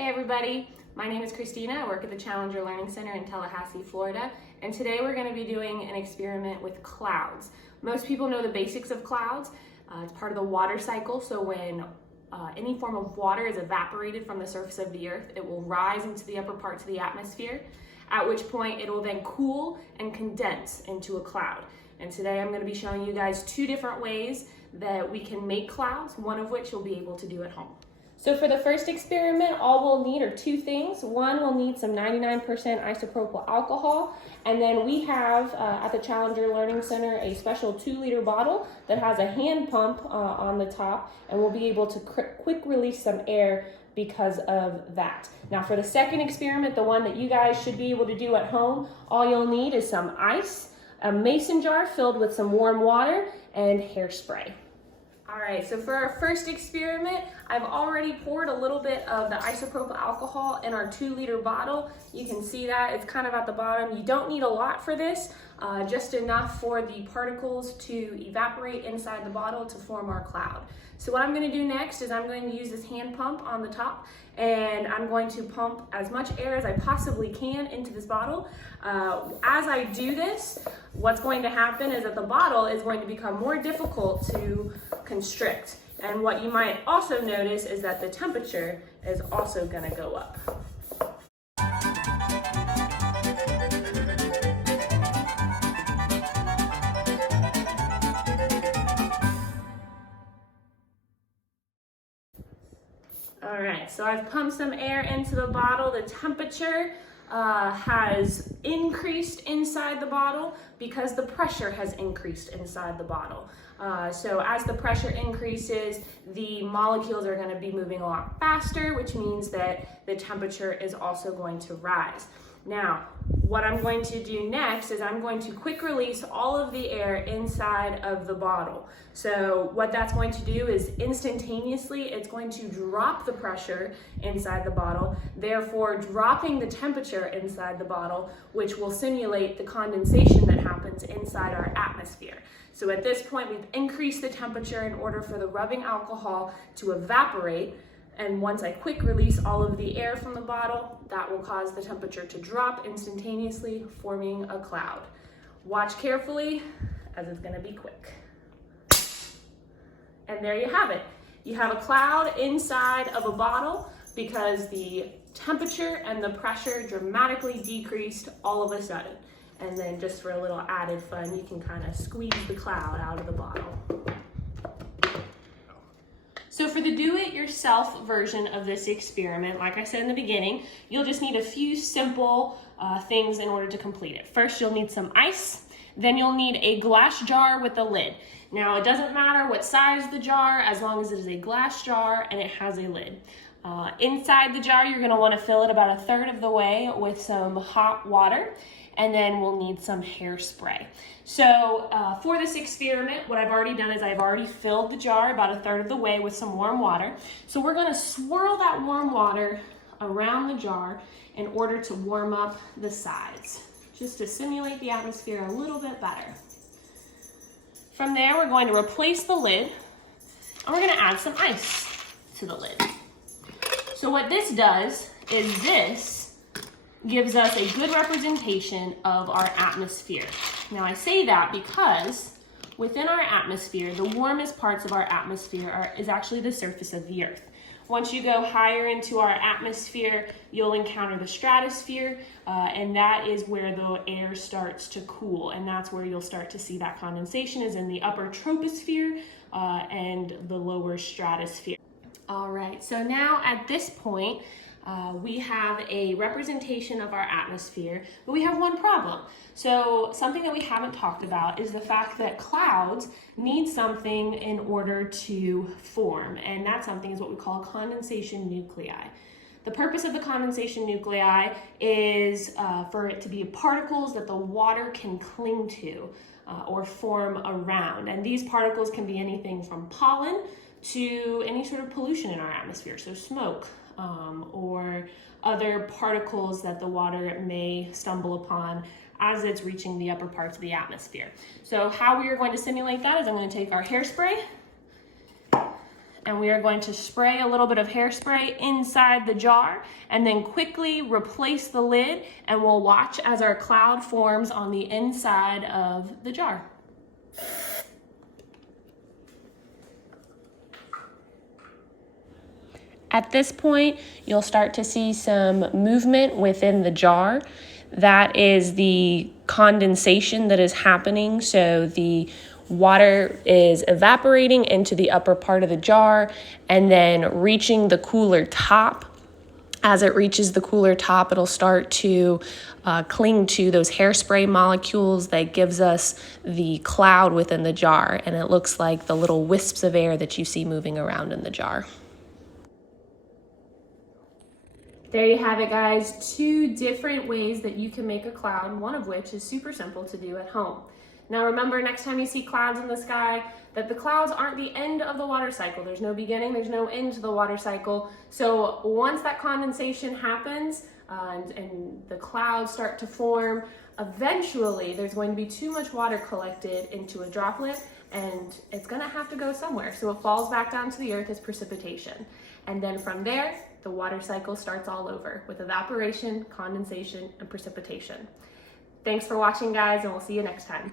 Hey everybody, my name is Christina. I work at the Challenger Learning Center in Tallahassee, Florida, and today we're going to be doing an experiment with clouds. Most people know the basics of clouds. It's part of the water cycle, so when any form of water is evaporated from the surface of the earth, it will rise into the upper parts of the atmosphere, at which point it will then cool and condense into a cloud. And today I'm going to be showing you guys two different ways that we can make clouds, one of which you'll be able to do at home. So for the first experiment, all we'll need are two things. One, we'll need some 99% isopropyl alcohol, and then we have at the Challenger Learning Center a special 2-liter bottle that has a hand pump on the top, and we'll be able to quick release some air because of that. Now for the second experiment, the one that you guys should be able to do at home, all you'll need is some ice, a mason jar filled with some warm water, and hairspray. All right, so for our first experiment, I've already poured a little bit of the isopropyl alcohol in our 2-liter bottle. You can see that it's kind of at the bottom. You don't need a lot for this, just enough for the particles to evaporate inside the bottle to form our cloud. So what I'm gonna do next is I'm going to use this hand pump on the top, and I'm going to pump as much air as I possibly can into this bottle. As I do this, what's going to happen is that the bottle is going to become more difficult to constrict. And what you might also notice is that the temperature is also going to go up. All right, so I've pumped some air into the bottle. The temperature has increased inside the bottle because the pressure has increased inside the bottle. So as the pressure increases, the molecules are going to be moving a lot faster, which means that the temperature is also going to rise. Now, what I'm going to do next is I'm going to quick release all of the air inside of the bottle. So what that's going to do is instantaneously, it's going to drop the pressure inside the bottle, therefore dropping the temperature inside the bottle, which will simulate the condensation that happens inside our atmosphere. So at this point, we've increased the temperature in order for the rubbing alcohol to evaporate. And once I quick release all of the air from the bottle, that will cause the temperature to drop instantaneously, forming a cloud. Watch carefully, as it's gonna be quick. And there you have it. You have a cloud inside of a bottle because the temperature and the pressure dramatically decreased all of a sudden. And then just for a little added fun, you can kind of squeeze the cloud out of the bottle. So for the do-it-yourself version of this experiment, like I said in the beginning, you'll just need a few simple things in order to complete it. First, you'll need some ice. Then you'll need a glass jar with a lid. Now, it doesn't matter what size the jar, as long as it is a glass jar and it has a lid. Inside the jar, you're going to want to fill it about 1/3 of the way with some hot water. And then we'll need some hairspray. So for this experiment, what I've already done is I've already filled the jar about 1/3 of the way with some warm water. So we're gonna swirl that warm water around the jar in order to warm up the sides, just to simulate the atmosphere a little bit better. From there, we're going to replace the lid, and we're gonna add some ice to the lid. So what this does is this gives us a good representation of our atmosphere. Now I say that because within our atmosphere, the warmest parts of our atmosphere is actually the surface of the earth. Once you go higher into our atmosphere, you'll encounter the stratosphere, and that is where the air starts to cool, and that's where you'll start to see that condensation is in the upper troposphere and the lower stratosphere. All right, so now at this point, we have a representation of our atmosphere, but we have one problem. So something that we haven't talked about is the fact that clouds need something in order to form, and that something is what we call condensation nuclei. The purpose of the condensation nuclei is for it to be particles that the water can cling to or form around, and these particles can be anything from pollen to any sort of pollution in our atmosphere, so smoke, or other particles that the water may stumble upon as it's reaching the upper parts of the atmosphere. So how we are going to simulate that is I'm going to take our hairspray and we are going to spray a little bit of hairspray inside the jar and then quickly replace the lid, and we'll watch as our cloud forms on the inside of the jar. At this point, you'll start to see some movement within the jar. That is the condensation that is happening. So the water is evaporating into the upper part of the jar and then reaching the cooler top. As it reaches the cooler top, it'll start to cling to those hairspray molecules that gives us the cloud within the jar. And it looks like the little wisps of air that you see moving around in the jar. There you have it, guys. 2 different ways that you can make a cloud, one of which is super simple to do at home. Now remember, next time you see clouds in the sky, that the clouds aren't the end of the water cycle. There's no beginning, there's no end to the water cycle. So once that condensation happens and the clouds start to form, eventually there's going to be too much water collected into a droplet, and it's gonna have to go somewhere. So it falls back down to the earth as precipitation. And then from there, the water cycle starts all over with evaporation, condensation, and precipitation. Thanks for watching, guys, and we'll see you next time.